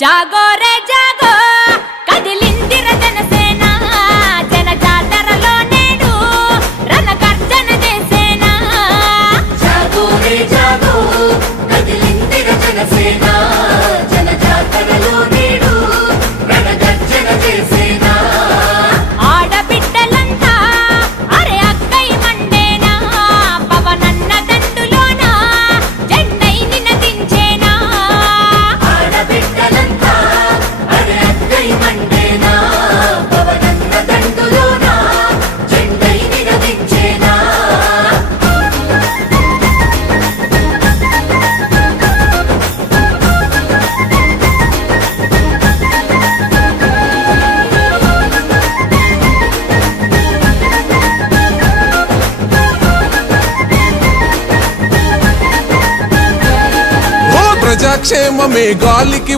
జాగో రే జాగో కదిలిందిర జనసేన జన జాతరలో నేడు రణగర్జన చేసేనా జాగో రే జాగో కదిలిందిర జనసేన జన జాతరలో నేడు రణగర్జన చేసేనా ఆడబిడ్డలంతా అరే అక్కై మండేనా పవనన్న దండులోన జెండై నినదించేనా ఆడబిడ్డలంతా అరే అక్కై మండేనా పవనన్న దండులోన జెండై నినదించేనా ప్రజాక్షేమమే గాలికి